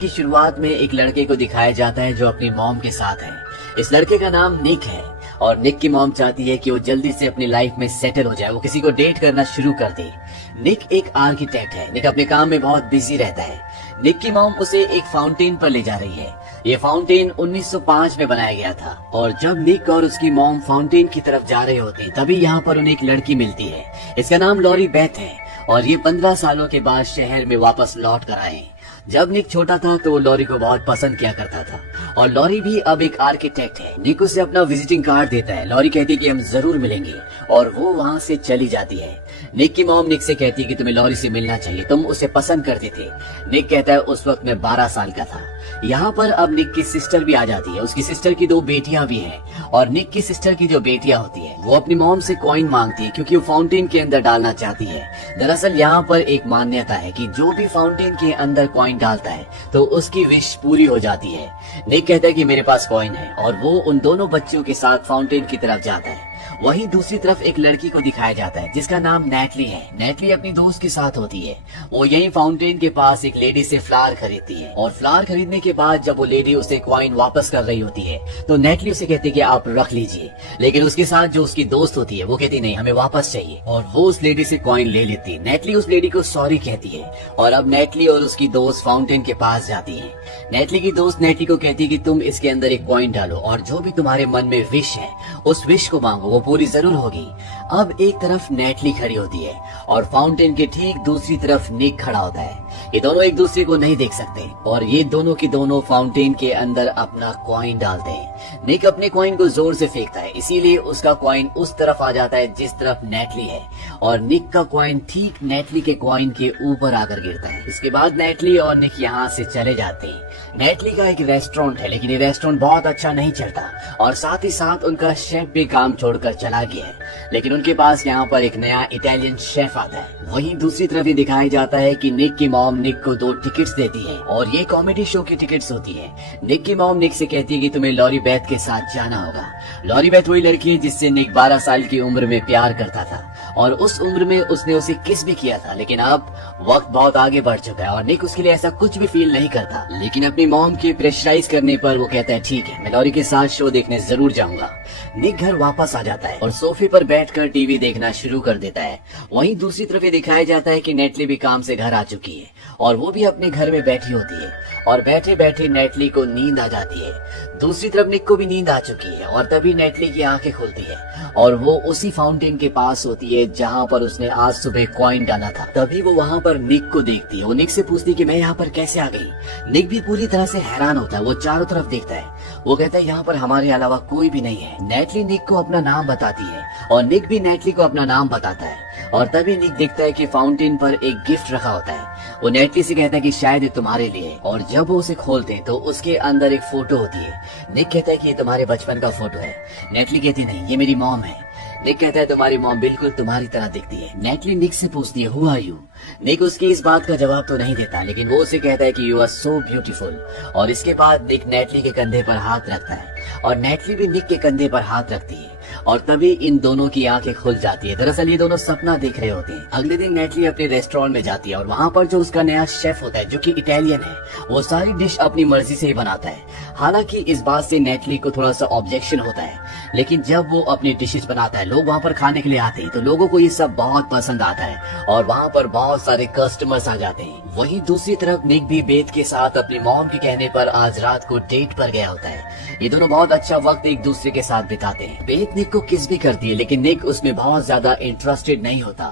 की शुरुआत में एक लड़के को दिखाया जाता है जो अपनी मॉम के साथ है। इस लड़के का नाम निक है और निक की मॉम चाहती है कि वो जल्दी से अपनी लाइफ में सेटल हो जाए, वो किसी को डेट करना शुरू कर दे। निक एक आर्किटेक्ट है। निक अपने काम में बहुत बिजी रहता है। निक की मॉम उसे एक फाउंटेन पर ले जा रही है। ये फाउंटेन 1905 में बनाया गया था और जब निक और उसकी मॉम फाउंटेन की तरफ जा रहे होते हैं तभी यहाँ पर उन्हें एक लड़की मिलती है। इसका नाम लॉरी बेथ है और ये 15 सालों के बाद शहर में वापस लौट कर आए। जब निक छोटा था तो वो लॉरी को बहुत पसंद किया करता था और लॉरी भी अब एक आर्किटेक्ट है। निक उसे अपना विजिटिंग कार्ड देता है। लॉरी कहती है कि हम जरूर मिलेंगे और वो वहाँ से चली जाती है। निक की मॉम निक से कहती है कि तुम्हें लॉरी से मिलना चाहिए, तुम उसे पसंद करते थे। निक कहता है उस वक्त मैं 12 साल का था। यहाँ पर अब निक की सिस्टर भी आ जाती है। उसकी सिस्टर की 2 बेटियां भी हैं और निक की सिस्टर की जो बेटियां होती है वो अपनी मॉम से कॉइन मांगती है क्योंकि वो फाउंटेन के अंदर डालना चाहती है। दरअसल यहाँ पर एक मान्यता है कि जो भी फाउंटेन के अंदर कॉइन डालता है तो उसकी विश पूरी हो जाती है। निक कहता है कि मेरे पास कॉइन है और वो उन दोनों बच्चियों के साथ फाउंटेन की तरफ जाता है। वहीं दूसरी तरफ एक लड़की को दिखाया जाता है जिसका नाम नैटली है। नैटली अपनी दोस्त के साथ होती है। वो यही फाउंटेन के पास एक लेडी से फ्लावर खरीदती है और फ्लावर खरीदने के बाद जब वो लेडी उसे कॉइन वापस कर रही होती है तो नैटली उसे कहती है कि आप रख लीजिए, लेकिन उसके साथ जो उसकी दोस्त होती है वो कहती नहीं, हमें वापस चाहिए और वो उस लेडी से कॉइन ले लेती है। नैटली उस लेडी को सॉरी कहती है और अब नैटली और उसकी दोस्त फाउंटेन के पास जाती है। नैटली की दोस्त नैटली को कहती है कि तुम इसके अंदर एक कॉइन डालो और जो भी तुम्हारे मन में विश है उस विश को मांगो, वो पूरी जरूर होगी। अब एक तरफ नैटली खड़ी होती है और फाउंटेन के ठीक दूसरी तरफ निक खड़ा होता है। ये दोनों एक दूसरे को नहीं देख सकते और ये दोनों की दोनों फाउंटेन के अंदर अपना कॉइन डालते हैं। निक अपने कॉइन को जोर से फेंकता है, इसीलिए उसका कॉइन उस तरफ आ जाता है जिस तरफ नैटली है और निक का कॉइन ठीक नैटली के कॉइन के ऊपर आकर गिरता है। इसके बाद नैटली और निक यहाँ से चले जाते हैं। नैटली का एक रेस्टोरेंट है लेकिन ये रेस्टोरेंट बहुत अच्छा नहीं चलता और साथ ही साथ उनका शेफ भी काम छोड़कर चला गया है। लेकिन उनके पास यहाँ पर एक नया इटालियन शेफ आता है। वहीं दूसरी तरफ ये दिखाया जाता है कि निक की मॉम निक को 2 टिकट्स देती है और ये कॉमेडी शो की टिकट्स होती है। निक की मॉम निक से कहती है कि तुम्हें लॉरी बेथ के साथ जाना होगा। लॉरी बेथ वही लड़की है जिससे निक 12 साल की उम्र में प्यार करता था और उस उम्र में उसने उसे किस भी किया था, लेकिन अब वक्त बहुत आगे बढ़ चुका है और निक उसके लिए ऐसा कुछ भी फील नहीं करता। लेकिन अपनी मॉम के प्रेशराइज करने पर वो कहता है ठीक है, मैं लॉरी के साथ शो देखने जरूर जाऊंगा। निक घर वापस आ जाता है और सोफे पर बैठकर टीवी देखना शुरू कर देता है। वहीं दूसरी तरफ ये दिखाया जाता है कि नैटली भी काम से घर आ चुकी है और वो भी अपने घर में बैठी होती है और बैठे बैठे नैटली को नींद आ जाती है। दूसरी तरफ निक को भी नींद आ चुकी है और तभी नैटली की आंखें खुलती है और वो उसी फाउंटेन के पास होती है जहाँ पर उसने आज सुबह कॉइन डाला था। तभी वो वहाँ पर निक को देखती है। वो निक से पूछती है कि मैं यहाँ पर कैसे आ गई। निक भी पूरी तरह से हैरान होता है। वो चारों तरफ देखता है। वो कहता है यहाँ पर हमारे अलावा कोई भी नहीं है। नैटली निक को अपना नाम बताती है और निक भी नैटली को अपना नाम बताता है और तभी निक देखता है कि फाउंटेन पर एक गिफ्ट रखा होता है। वो नैटली से कहता है कि शायद ये तुम्हारे लिए और जब वो उसे खोलते हैं तो उसके अंदर एक फोटो होती है। निक कहता है कि ये तुम्हारे बचपन का फोटो है। नैटली कहती नहीं, ये मेरी मॉम है। निक कहता है तुम्हारी मॉम बिल्कुल तुम्हारी तरह दिखती है। नैटली निक से पूछती है हु आर यू। निक उसकी इस बात का जवाब तो नहीं देता लेकिन वो उसे कहता है कि यू आर सो ब्यूटीफुल और इसके बाद निक नैटली के कंधे पर हाथ रखता है और नैटली भी निक के कंधे पर हाथ रखती है और तभी इन दोनों की आंखें खुल जाती है। दरअसल ये दोनों सपना देख रहे होते हैं। अगले दिन नैटली अपने रेस्टोरेंट में जाती है और वहाँ पर जो उसका नया शेफ होता है जो कि इटालियन है वो सारी डिश अपनी मर्जी से ही बनाता है। हालांकि इस बात से नैटली को थोड़ा सा ऑब्जेक्शन होता है लेकिन जब वो अपनी डिशेस बनाता है लोग वहाँ पर खाने के लिए आते हैं तो लोगों को ये सब बहुत पसंद आता है और वहाँ पर बहुत सारे कस्टमर्स आ जाते हैं। वहीं दूसरी तरफ निक भी बेथ के साथ अपनी मॉम के कहने पर आज रात को डेट पर गया होता है। ये दोनों बहुत अच्छा वक्त एक दूसरे के साथ बिताते हैं। बेथ निक को किस भी करती है लेकिन निक उसमें बहुत ज्यादा इंटरेस्टेड नहीं होता।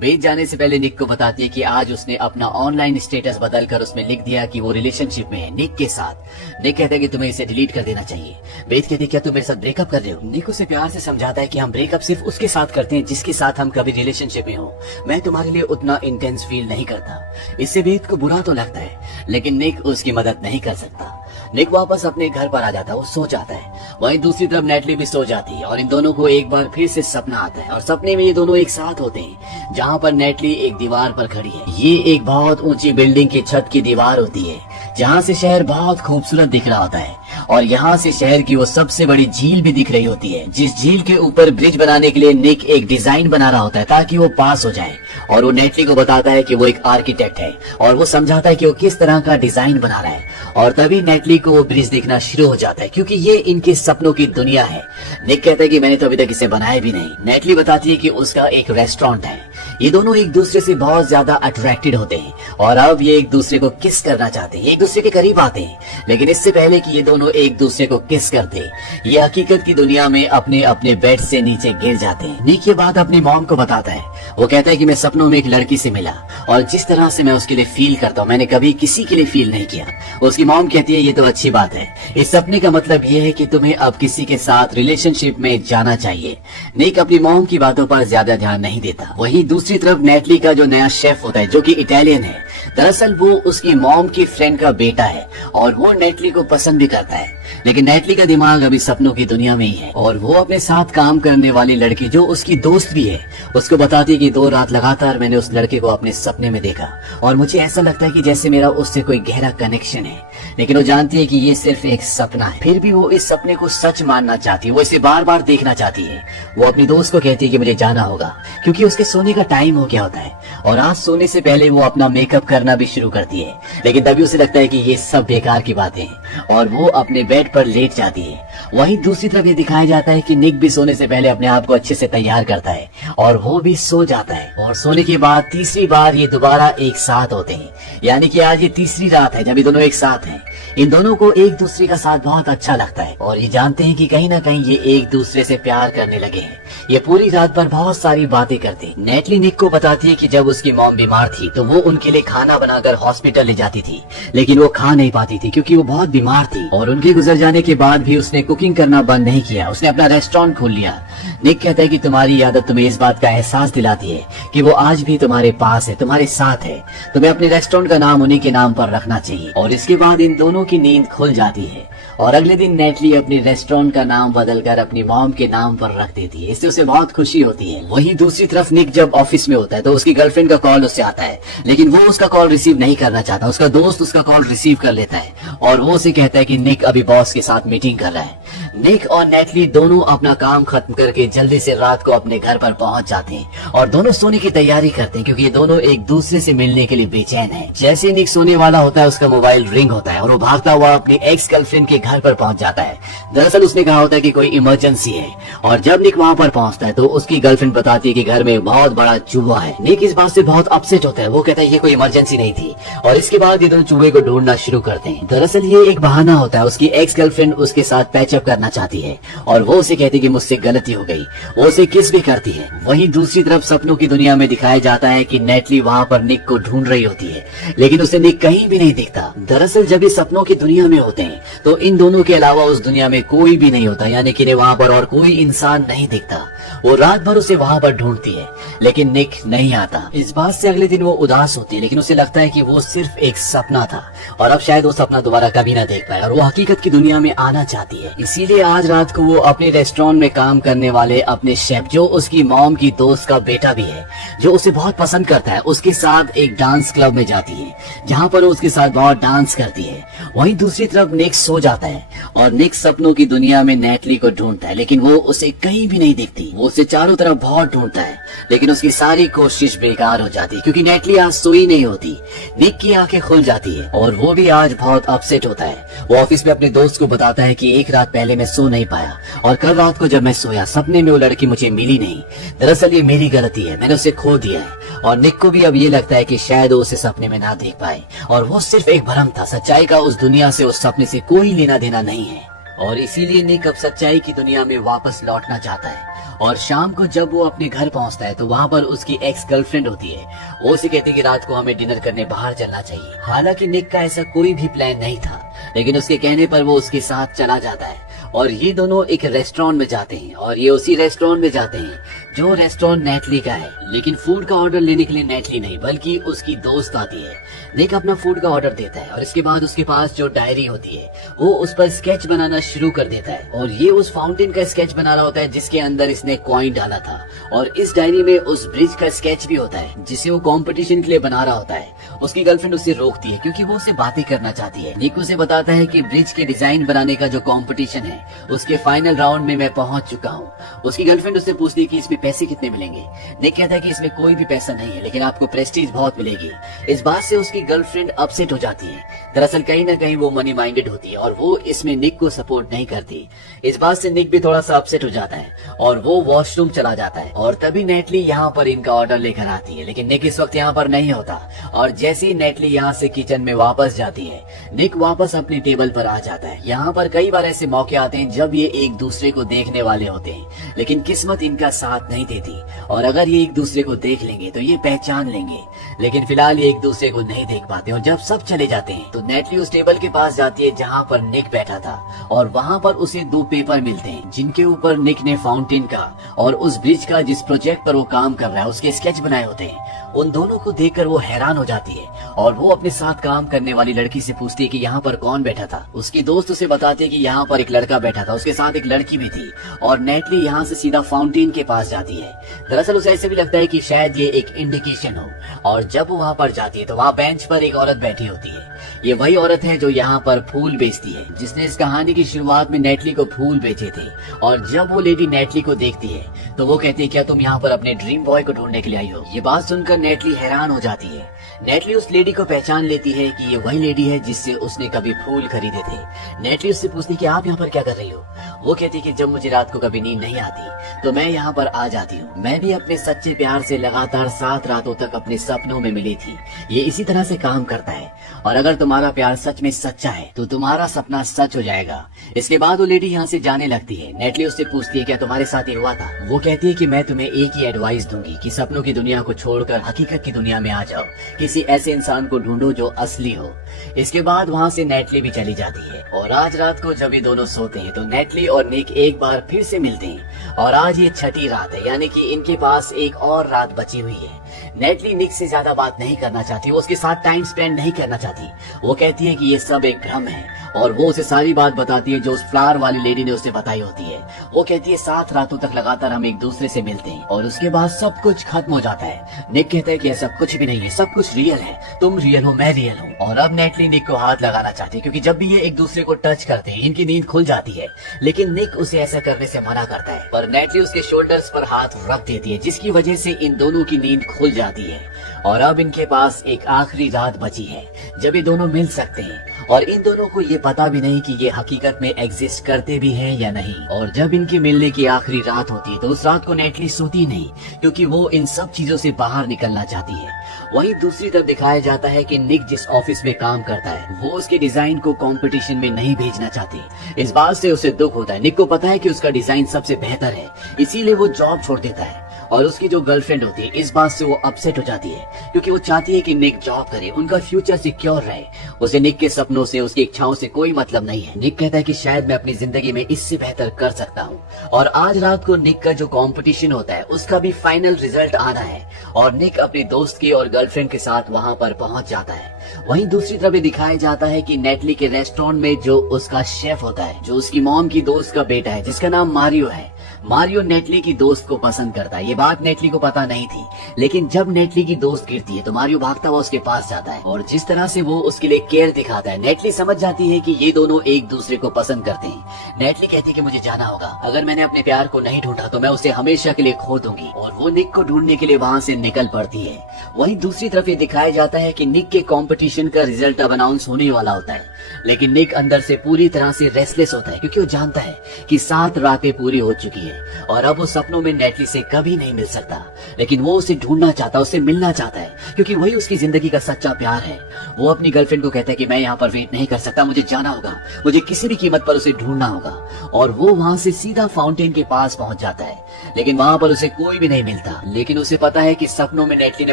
बेथ जाने से पहले निक को बताती है कि आज उसने अपना ऑनलाइन स्टेटस बदलकर उसमें लिख दिया कि वो रिलेशनशिप में है निक के साथ। निक कहता है कि तुम्हें इसे डिलीट कर देना चाहिए। बेथ कहती है क्या तुम मेरे साथ ब्रेकअप कर रहे हो। निक उसे प्यार से समझाता है कि हम ब्रेकअप सिर्फ उसके साथ करते हैं जिसके साथ हम कभी रिलेशनशिप में हो। मैं तुम्हारे लिए उतना इंटेंस फील नहीं करता। इससे बेथ को बुरा तो लगता है लेकिन निक उसकी मदद नहीं कर सकता। निक वापस अपने घर पर आ जाता है। वो सो जाता है। वहीं दूसरी तरफ नैटली भी सो जाती है और इन दोनों को एक बार फिर से सपना आता है और सपने में ये दोनों एक साथ होते हैं जहाँ पर नैटली एक दीवार पर खड़ी है। ये एक बहुत ऊंची बिल्डिंग की छत की दीवार होती है जहाँ से शहर बहुत खूबसूरत दिख रहा होता है। और यहाँ से शहर की वो सबसे बड़ी झील भी दिख रही होती है, जिस झील के ऊपर ब्रिज बनाने के लिए निक एक डिजाइन बना रहा होता है ताकि वो पास हो जाए। और वो नेटली को बताता है कि वो एक आर्किटेक्ट है और वो समझाता है कि वो किस तरह का डिजाइन बना रहा है। और तभी नेटली को वो ब्रिज देखना शुरू हो जाता है क्योंकि ये इनके सपनों की दुनिया है। निक कहता है कि मैंने तो अभी तक इसे बनाया भी नहीं। नेटली बताती है कि उसका एक रेस्टोरेंट है। ये दोनों एक दूसरे से बहुत ज्यादा अट्रैक्टेड होते हैं और अब ये एक दूसरे को किस करना चाहते हैं, एक दूसरे के करीब आते हैं। लेकिन इससे पहले कि ये दोनों एक दूसरे को किस करते, ये हकीकत की दुनिया में अपने अपने बेड से नीचे गिर जाते हैं। निक ये बात अपनी मॉम को बताता है। वो कहता है कि मैं सपनों में एक लड़की से मिला और जिस तरह से मैं उसके लिए फील करता हूँ मैंने कभी किसी के लिए फील नहीं किया। उसकी मॉम कहती है ये तो अच्छी बात है, इस सपने का मतलब ये है कि तुम्हें अब किसी के साथ रिलेशनशिप में जाना चाहिए। निक अपनी मॉम की बातों पर ज्यादा ध्यान नहीं देता। वहीं दूसरी तरफ नेटली का जो नया शेफ होता है जो कि इटालियन है, दरअसल वो उसकी मॉम की फ्रेंड का बेटा है और वो नेटली को पसंद भी करता है। लेकिन नेटली का दिमाग अभी सपनों की दुनिया में ही है और वो अपने साथ काम करने वाली लड़की जो उसकी दोस्त भी है उसको बताती है कि 2 रात लगातार मैंने उस लड़के को अपने सपने में देखा और मुझे ऐसा लगता है कि जैसे मेरा उससे कोई गहरा कनेक्शन है। लेकिन वो जानती है कि ये सिर्फ एक सपना है, फिर भी वो इस सपने को सच मानना चाहती है। वो इसे बार बार देखना चाहती है। वो अपनी दोस्त को कहती है कि मुझे जाना होगा क्योंकि उसके सोने का टाइम हो गया होता है और आज सोने से पहले वो अपना मेकअप करना भी शुरू करती है। लेकिन तभी उसे लगता है कि ये सब बेकार की बातें हैं और वो अपने बेड पर लेट जाती है। वहीं दूसरी तरफ ये दिखाया जाता है कि निक भी सोने से पहले अपने आप को अच्छे से तैयार करता है और वो भी सो जाता है। और सोने के बाद तीसरी बार ये दोबारा एक साथ होते हैं, यानी कि आज ये तीसरी रात है जब ये दोनों एक साथ हैं। इन दोनों को एक दूसरे का साथ बहुत अच्छा लगता है और ये जानते हैं कि कहीं ना कहीं ये एक दूसरे से प्यार करने लगे हैं। ये पूरी रात भर बहुत सारी बातें करते हैं। नेटली निक को बताती है कि जब उसकी मॉम बीमार थी तो वो उनके लिए खाना बनाकर हॉस्पिटल ले जाती थी, लेकिन वो खा नहीं पाती थी क्योंकि वो बहुत बीमार थी। और उनके गुजर जाने के बाद भी उसने कुकिंग करना बंद नहीं किया, उसने अपना रेस्टोरेंट खोल लिया। निक कहता है कि तुम्हारी आदत तुम्हें इस बात का एहसास दिलाती है कि वो आज भी तुम्हारे पास है, तुम्हारे साथ है। तुम्हें अपने रेस्टोरेंट का नाम उन्हीं के नाम पर रखना चाहिए। और इसके बाद इन दोनों की नींद खुल जाती है और अगले दिन नेटली अपने रेस्टोरेंट का नाम बदलकर अपनी मॉम के नाम पर रख देती है। इससे उसे बहुत खुशी होती है। वहीं दूसरी तरफ निक जब ऑफिस में होता है तो उसकी गर्लफ्रेंड का कॉल उससे आता है, लेकिन वो उसका कॉल रिसीव नहीं करना चाहता। उसका दोस्त उसका कॉल रिसीव कर लेता है और वो उसे कहता है कि निक अभी बॉस के साथ मीटिंग कर रहा है। निक और नेटली दोनों अपना काम खत्म करके जल्दी से रात को अपने घर पर पहुंच जाते हैं और दोनों सोने की तैयारी करते हैं क्योंकि ये दोनों एक दूसरे से मिलने के लिए बेचैन हैं। जैसे निक सोने वाला होता है उसका मोबाइल रिंग होता है और वो भागता हुआ अपनी एक्स गर्लफ्रेंड के घर पर पहुंच जाता है। दरअसल उसने कहा होता है कि कोई इमरजेंसी है और जब निक वहां पर पहुंचता है तो उसकी गर्लफ्रेंड बताती है कि घर में बहुत बड़ा चूहा है। निक इस बात से बहुत अपसेट होता है। वो कहता है ये कोई इमरजेंसी नहीं थी और इसके बाद ये दोनों चूहे को ढूंढना शुरू करते हैं। दरअसल ये एक बहाना होता है। उसकी एक्स गर्लफ्रेंड उसके साथ पैचअप करना चाहती है और वो उसे कहती है कि मुझसे गलती हो गई। वो उसे किस भी करती है। वहीं दूसरी तरफ सपनों की दुनिया में दिखाया जाता है कि नेटली वहां पर निक को ढूंढ रही होती है, लेकिन उसे निक कहीं भी नहीं दिखता। दरअसल जब ये सपनों की दुनिया में होते हैं तो इन दोनों के अलावा उस दुनिया में कोई भी नहीं होता, यानी कि वहां पर और कोई इंसान नहीं दिखता। वो रात भर उसे वहां पर ढूंढती है लेकिन निक नहीं आता। इस बात से अगले दिन वो उदास होती है, लेकिन उसे लगता है कि वो सिर्फ एक सपना था और अब शायद वो सपना दोबारा कभी ना देख पाए और वो हकीकत की दुनिया में आना चाहती है। इसीलिए आज रात को वो अपने रेस्टोरेंट में काम करने वाले अपने शेफ, जो उसकी मॉम की दोस्त का बेटा भी है, जो उसे बहुत पसंद करता है, उसके साथ एक डांस क्लब में जाती है जहाँ पर वो उसके साथ बहुत डांस करती है। वहीं दूसरी तरफ निक सो जाता है और निक सपनों की दुनिया में नेटली को ढूंढता है, लेकिन वो उसे कहीं भी नहीं दिखती। वो उसे चारों तरफ बहुत ढूंढता है लेकिन उसकी सारी कोशिश बेकार हो जाती है क्योंकि नेटली आज सोई नहीं होती। निक की आंखें खुल जाती है और वो भी आज बहुत अपसेट होता है। वो ऑफिस में अपने दोस्त को बताता है कि एक रात पहले मैं सो नहीं पाया और कल रात को जब मैं सोया सपने में वो लड़की मुझे मिली नहीं। दरअसल ये मेरी गलती है, मैंने उसे खो दिया है। और निक को भी अब ये लगता है कि शायद वो उसे सपने में ना देख पाए और वो सिर्फ एक भ्रम था। सच्चाई का उस दुनिया से, उस सपने से कोई लेना देना नहीं है और इसीलिए निक अब सच्चाई की दुनिया में वापस लौटना चाहता है। और शाम को जब वो अपने घर पहुंचता है तो वहाँ पर उसकी एक्स गर्लफ्रेंड होती है। वो उसे कहती है कि रात को हमें डिनर करने बाहर चलना चाहिए। हालांकि निक का ऐसा कोई भी प्लान नहीं था, लेकिन उसके कहने पर वो उसके साथ चला जाता है और ये दोनों एक रेस्टोरेंट में जाते हैं और ये उसी रेस्टोरेंट में जाते हैं जो रेस्टोरेंट नेटली का है। लेकिन फूड का ऑर्डर लेने के लिए नेटली नहीं बल्कि उसकी दोस्त आती है। निक अपना फूड का ऑर्डर देता है और इसके बाद उसके पास जो डायरी होती है वो उस पर स्केच बनाना शुरू कर देता है और ये उस फाउंटेन का स्केच बना रहा होता है जिसके अंदर इसने कॉइन डाला था। और इस डायरी में उस ब्रिज का स्केच भी होता है जिसे वो कंपटीशन के लिए बना रहा होता है। उसकी गर्लफ्रेंड उसे रोकती है क्योंकि वो उससे बातें करना चाहती है। निक उसे बताता है कि ब्रिज के डिजाइन बनाने का जो कंपटीशन है उसके फाइनल राउंड में मैं पहुंच चुका हूँ। उसकी गर्लफ्रेंड उससे पूछती है कि इसमें पैसे कितने मिलेंगे। निक कहता है कि इसमें कोई भी पैसा नहीं है लेकिन आपको प्रेस्टीज बहुत मिलेगी। इस बात से उसकी गर्लफ्रेंड अपसेट हो जाती है। दरअसल कहीं ना कहीं वो मनी माइंडेड होती है और वो इसमें निक को सपोर्ट नहीं करती। इस बात से निक भी थोड़ा सा अपसेट हो जाता है और वो वॉशरूम चला जाता है। और तभी नेटली यहाँ पर इनका ऑर्डर लेकर आती है लेकिन निक इस वक्त यहाँ पर नहीं होता। और जैसे ही नेटली यहाँ से किचन में वापस जाती है निक वापस अपनी टेबल पर आ जाता है। यहाँ पर कई बार ऐसे मौके आते हैं जब ये एक दूसरे को देखने वाले होते हैं लेकिन किस्मत इनका साथ नहीं देती और अगर ये एक दूसरे को देख लेंगे तो ये पहचान लेंगे। लेकिन फिलहाल ये एक दूसरे को नहीं देख पाते और जब सब चले जाते हैं तो नेटली उस टेबल के पास जाती है जहाँ पर निक बैठा था और वहाँ पर उसे 2 पेपर मिलते हैं जिनके ऊपर निक ने फाउंटेन का और उस ब्रिज का जिस प्रोजेक्ट पर वो काम कर रहा है उसके स्केच बनाए होते हैं। उन दोनों को देखकर वो हैरान हो जाती है और वो अपने साथ काम करने वाली लड़की से पूछती है कि यहाँ पर कौन बैठा था। उसकी दोस्त उसे बताती है कि यहाँ पर एक लड़का बैठा था, उसके साथ एक लड़की भी थी। और नेटली यहाँ से सीधा फाउंटेन के पास जाती है। दरअसल उसे ऐसे भी लगता है कि शायद ये एक इंडिकेशन हो। और जब वो वहाँ पर जाती है तो वहाँ बेंच पर एक औरत बैठी होती है। ये वही औरत है जो यहाँ पर फूल बेचती है, जिसने इस कहानी की शुरुआत में नेटली को फूल बेचे थे। और जब वो लेडी नेटली को देखती है तो वो कहती है क्या तुम यहाँ पर अपने ड्रीम बॉय को ढूंढने के लिए आई हो। ये बात सुनकर नेटली हैरान हो जाती है। नेटली उस लेडी को पहचान लेती है कि ये वही लेडी है जिससे उसने कभी फूल खरीदे थे। नेटली उससे पूछती है कि आप यहाँ पर क्या कर रही हो। वो कहती है कि जब मुझे रात को कभी नींद नहीं आती तो मैं यहाँ पर आ जाती हूँ। मैं भी अपने सच्चे प्यार से लगातार 7 रातों तक अपने सपनों में मिली थी। ये इसी तरह से काम करता है और अगर तुम्हारा प्यार सच में सच्चा है तो तुम्हारा सपना सच हो जाएगा। इसके बाद वो लेडी यहाँ से जाने लगती है। नेटली उससे पूछती है क्या तुम्हारे साथ ये हुआ था। वो कहती है कि मैं तुम्हें एक ही एडवाइस दूंगी कि सपनों की दुनिया को छोड़कर हकीकत की दुनिया में आ जाओ। किसी ऐसे इंसान को ढूंढो जो असली हो। इसके बाद वहाँ से नेटली भी चली जाती है। और आज रात को जब ये दोनों सोते हैं तो नेटली और निक एक बार फिर से मिलते हैं और आज ये छठी रात है, यानी कि इनके पास एक और रात बची हुई है। नेटली निक से ज्यादा बात नहीं करना चाहती, वो उसके साथ टाइम स्पेंड नहीं करना चाहती। वो कहती है कि ये सब एक भ्रम है और वो उसे सारी बात बताती है जो उस फ्लावर वाली लेडी ने उसे बताई होती है। वो कहती है 7 रातों तक लगातार हम एक दूसरे से मिलते हैं और उसके बाद सब कुछ खत्म हो जाता है। निक कहता है कि ऐसा कुछ भी नहीं है, सब कुछ रियल है, तुम रियल हो, मैं रियल हूँ। और अब नेटली निक को हाथ लगाना चाहती है क्योंकि जब भी ये एक दूसरे को टच करते हैं इनकी नींद खुल जाती है। लेकिन निक उसे ऐसा करने से मना करता है पर नेटली उसके शोल्डर्स पर हाथ रख देती है जिसकी वजह से इन दोनों की नींद खुल जाती है। और अब इनके पास एक आखिरी रात बची है जब ये दोनों मिल सकते हैं और इन दोनों को ये पता भी नहीं कि ये हकीकत में एग्जिस्ट करते भी हैं या नहीं। और जब इनके मिलने की आखिरी रात होती है तो उस रात को नेटली सोती नहीं क्योंकि वो इन सब चीजों से बाहर निकलना चाहती है। वहीं दूसरी तरफ दिखाया जाता है कि निक जिस ऑफिस में काम करता है वो उसके डिजाइन को कंपटीशन में नहीं भेजना चाहती। इस बात से उसे दुख होता है। निक को पता है कि उसका डिजाइन सबसे बेहतर है, इसीलिए वो जॉब छोड़ देता है। और उसकी जो गर्लफ्रेंड होती है इस बात से वो अपसेट हो जाती है क्योंकि वो चाहती है कि निक जॉब करे, उनका फ्यूचर सिक्योर रहे। उसे निक के सपनों से, उसकी इच्छाओं से कोई मतलब नहीं है। निक कहता है कि शायद मैं अपनी जिंदगी में इससे बेहतर कर सकता हूँ। और आज रात को निक का जो कंपटीशन होता है उसका भी फाइनल रिजल्ट आना है और निक अपने दोस्त के और गर्लफ्रेंड के साथ वहाँ पर पहुँच जाता है। वहीं दूसरी तरफ दिखाया जाता है कि नेटली के रेस्टोरेंट में जो उसका शेफ होता है, जो उसकी मॉम की दोस्त का बेटा है जिसका नाम मारियो है, मारियो नेटली की दोस्त को पसंद करता है। ये बात नेटली को पता नहीं थी लेकिन जब नेटली की दोस्त गिरती है तो मारियो भागता हुआ उसके पास जाता है और जिस तरह से वो उसके लिए केयर दिखाता है नेटली समझ जाती है कि ये दोनों एक दूसरे को पसंद करते हैं। नेटली कहती है कि मुझे जाना होगा, अगर मैंने अपने प्यार को नहीं ढूंढा तो मैं उसे हमेशा के लिए खो दूंगी। और वो निक को ढूंढने के लिए वहाँ से निकल पड़ती है। वहीं दूसरी तरफ ये दिखाया जाता है कि निक के कंपटीशन का रिजल्ट अब अनाउंस होने वाला होता है लेकिन निक अंदर से पूरी तरह से रेस्टलेस होता है क्योंकि वो जानता है कि 7 रातें पूरी हो चुकी है और अब वो सपनों में नेटली से कभी नहीं मिल सकता। लेकिन वो उसे ढूंढना चाहता है, उससे मिलना चाहता है क्योंकि वही उसकी जिंदगी का सच्चा प्यार है। वो अपनी गर्लफ्रेंड को कहता है कि मैं यहाँ पर वेट नहीं कर सकता, मुझे जाना होगा, मुझे किसी भी कीमत पर उसे ढूंढना होगा। और वो वहाँ से सीधा फाउंटेन के पास पहुंच जाता है लेकिन वहाँ पर उसे कोई भी नहीं मिलता। लेकिन उसे पता है कि सपनों में नेटली ने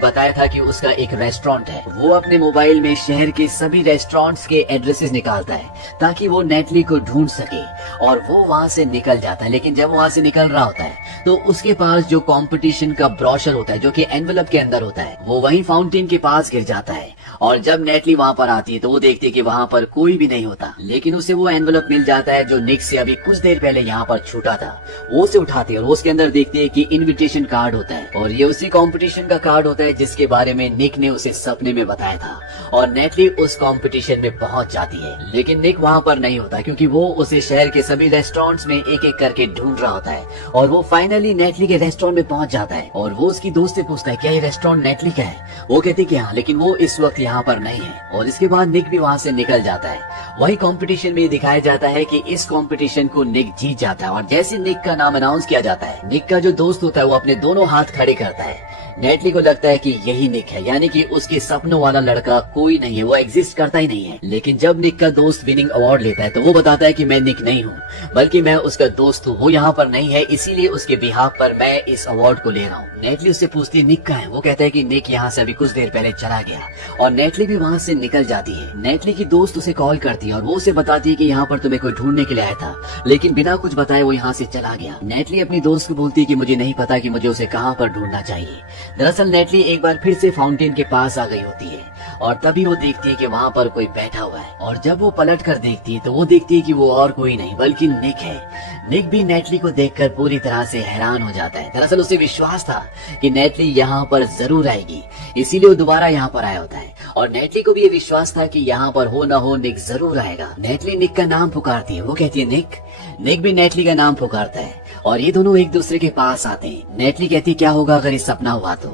बताया था कि उसका एक रेस्टोरेंट है। वो अपने मोबाइल में शहर के सभी रेस्टोरेंट्स के एड्रेस रिसोर्सेज निकालता है ताकि वो नेटली को ढूंढ सके और वो वहाँ से निकल जाता है। लेकिन जब वहाँ से निकल रहा होता है तो उसके पास जो कंपटीशन का ब्रोशर होता है जो कि एनवेलप के अंदर होता है वो वहीं फाउंटेन के पास गिर जाता है। और जब नेटली वहाँ पर आती है तो वो देखती है कि वहाँ पर कोई भी नहीं होता, लेकिन उसे वो एनवेलप मिल जाता है जो निक से अभी कुछ देर पहले यहाँ पर छूटा था। वो उसे उठाती है और उसके अंदर देखती है कि इनविटेशन कार्ड होता है और ये उसी कंपटीशन का कार्ड होता है जिसके बारे में निक ने उसे सपने में बताया था। और नेटली उस कंपटीशन में पहुंच जाती है, लेकिन निक वहाँ पर नहीं होता क्योंकि वो उसे शहर के सभी रेस्टोरेंट्स में एक एक करके ढूंढ रहा होता है। और वो फाइनली नेटली के रेस्टोरेंट में पहुंच जाता है और वो उसकी दोस्त से पूछता है क्या ये रेस्टोरेंट नेटली का है। वो कहती है कि हाँ, लेकिन वो इस वक्त यहाँ पर नहीं है। और इसके बाद निक भी वहाँ से निकल जाता है। वही कंपटीशन में दिखाया जाता है कि इस कंपटीशन को निक जीत जाता है। और जैसे निक का नाम अनाउंस किया जाता है, निक का जो दोस्त होता है वो अपने दोनों हाथ खड़े करता है। नेटली को लगता है कि यही निक है, यानी कि उसके सपनों वाला लड़का कोई नहीं है, वो एग्जिस्ट करता ही नहीं है। लेकिन जब निक का दोस्त विनिंग अवार्ड लेता है तो वो बताता है कि मैं निक नहीं हूँ बल्कि मैं उसका दोस्त हूँ, वो यहाँ पर नहीं है, इसीलिए उसके बिहाफ पर मैं इस अवार्ड को ले रहा हूँ। नेटली उससे पूछती है निक कहाँ है। वो कहता है कि निक यहाँ से अभी कुछ देर पहले चला गया और नेटली भी वहाँ से निकल जाती है। नेटली की दोस्त उसे कॉल करती है और वो उसे बताती है कि यहाँ पर तुम्हें कोई ढूंढने के लिए आया था, लेकिन बिना कुछ बताए वो यहाँ से चला गया। नेटली अपनी दोस्त को बोलती है कि मुझे नहीं पता कि मुझे उसे कहाँ पर ढूंढना चाहिए। दरअसल नेटली एक बार फिर से फाउंटेन के पास आ गई होती है और तभी वो देखती है कि वहाँ पर कोई बैठा हुआ है। और जब वो पलट कर देखती है तो वो देखती है कि वो और कोई नहीं बल्कि निक है। निक भी नेटली को देखकर पूरी तरह से हैरान हो जाता है। दरअसल उसे विश्वास था कि नेटली यहाँ पर जरूर आएगी, इसीलिए वो दोबारा यहाँ पर आया होता है। और नेटली को भी ये विश्वास था कि यहाँ पर हो न हो निक जरूर आएगा। नेटली निक का नाम पुकारती है, वो कहती है निक। निक भी नेटली का नाम पुकारता है और ये दोनों एक दूसरे के पास आते हैं। नेटली कहती है क्या होगा अगर ये सपना हुआ तो।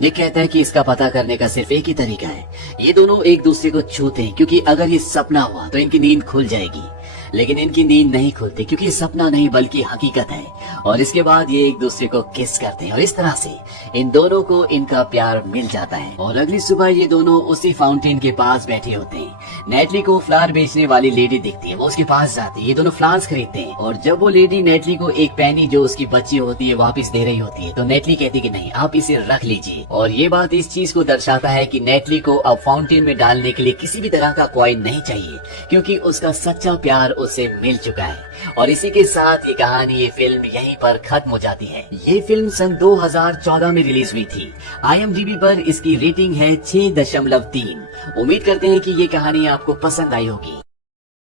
निक कहता है कि इसका पता करने का सिर्फ एक ही तरीका है, ये दोनों एक दूसरे को छूते हैं, क्योंकि अगर ये सपना हुआ तो इनकी नींद खुल जाएगी। लेकिन इनकी नींद नहीं खुलती क्योंकि ये सपना नहीं बल्कि हकीकत है। और इसके बाद ये एक दूसरे को किस करते हैं और इस तरह से इन दोनों को इनका प्यार मिल जाता है। और अगली सुबह ये दोनों उसी फाउंटेन के पास बैठे होते हैं। नेटली को फ्लावर बेचने वाली लेडी दिखती है, वो उसके पास जाती है, ये दोनों फ्लावर्स खरीदते हैं। और जब वो लेडी नेटली को एक पैनी जो उसकी बच्ची होती है वापस दे रही होती है तो नेटली कहती है कि नहीं, आप इसे रख लीजिए। और ये बात इस चीज को दर्शाता है कि नेटली को अब फाउंटेन में डालने के लिए किसी भी तरह का कॉइन नहीं चाहिए, क्योंकि उसका सच्चा प्यार उसे मिल चुका है। और इसी के साथ ये कहानी, ये फिल्म यहीं पर खत्म हो जाती है। ये फिल्म सन 2014 में रिलीज हुई थी। IMDb पर इसकी रेटिंग है 6.3। उम्मीद करते हैं कि ये कहानी आपको पसंद आई होगी।